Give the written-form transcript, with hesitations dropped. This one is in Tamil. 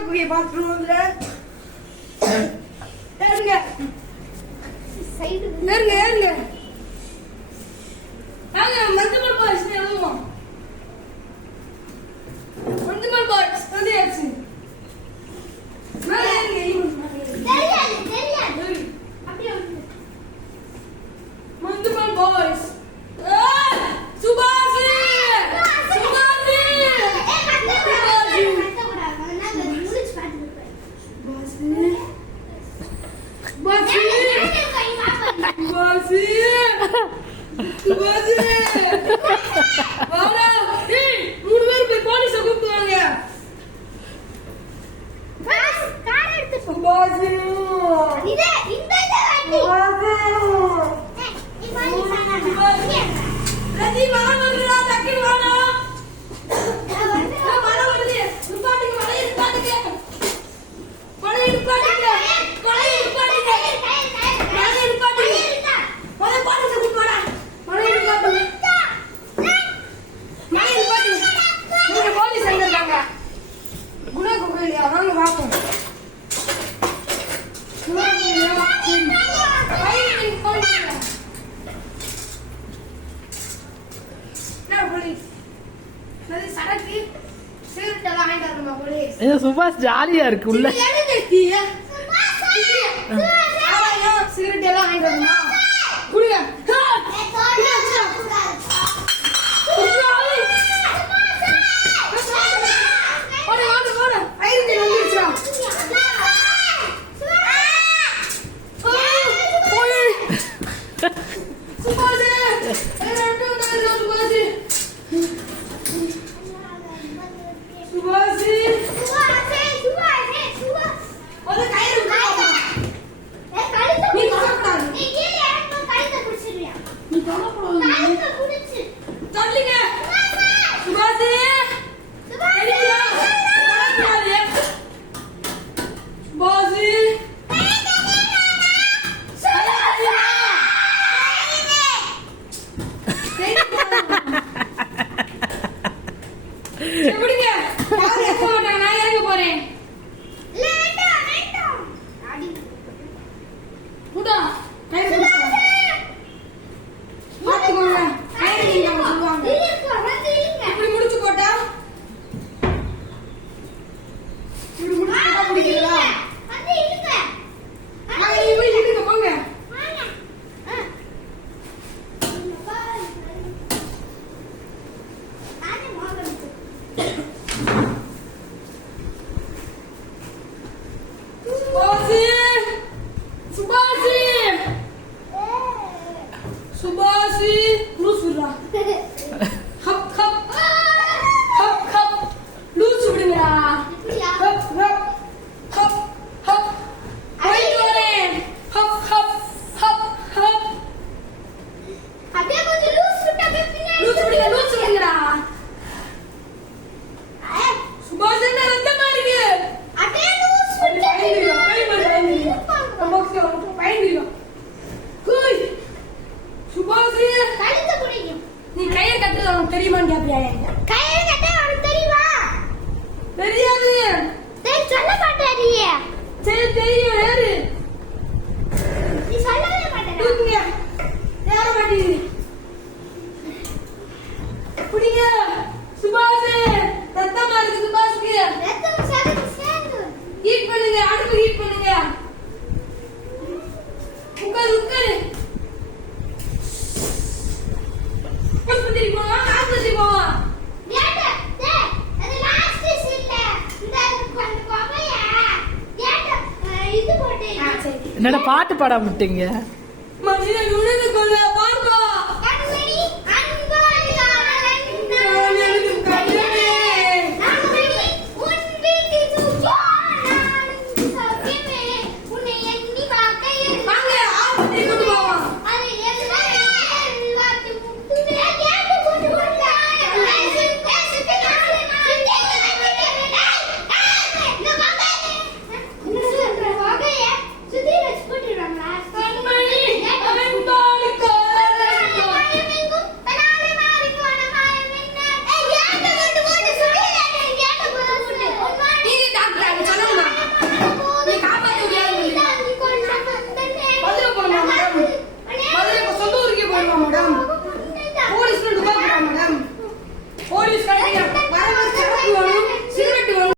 பாத்ரூம்ல ஏறுங்க சைடு ஏறுங்க ஏறுங்க வாங்க மஞ்சள் பாய்ஸ் எழுதுவோம் மஞ்சள் பாய்ஸ் வந்துயாச்சு மேலே ஏறுங்க தெரியாது அப்படியே மஞ்சள் பாய்ஸ் சுபாஷ் சுபாஷ் ஜாலியா இருக்கு உள்ள சிகரெட் எல்லாம் வாங்கிட்டு குடுங்க தெரியுமான்னு கேப்பியா கயிறு கட்ட உனக்கு தெரியுமா தெரியாது சொல்ல மாட்டாரியே சரி தெரியும் யாரு நீ சொல்லவே மாட்டேற தூக்குங்க ஏற மாட்டீங்க புடிங்க சுபாஷ் ரத்தமா இருக்கு சுபாஷ்க்கு ரத்தம் சேருது ஹீட் பண்ணுங்க அடுப்பு ஹீட் பண்ணுங்க உட்காரு உட்காரு ஆஸ்பத்திரி போவா ஆஸ்பத்திரி போவா ஏட்ட டே அது லாஸ்ட் சீட்ல இந்த கொஞ்சம் கோவையா ஏட்ட இது போட்டே சரி என்னடா பாட்டு பாடாம விட்டீங்க மனிதன் உணர்ந்து கொள்ள பார்ப்பா கண்மணி அன்போடு காவலன் எனக்கு கையவே நாமணி உன் வீட்டு சுப்பா நான் சௌக்கியமே உன்னை எண்ணி பார்க்கையில் வாங்க ஆஸ்பத்திரி கொண்டு போவா அது எல்லாத்தையும் முட்டுமே கேட்டு கொண்டு வந்தா பேசுக்கு நாளை இந்த வகையை சுத்தி வச்சு போட்டுறாங்களா கண்மணி அன்பாளுக்கு வருவா மேடம் போலீஸ் துப்பாக்கி மேடம் போலீஸ் கடையா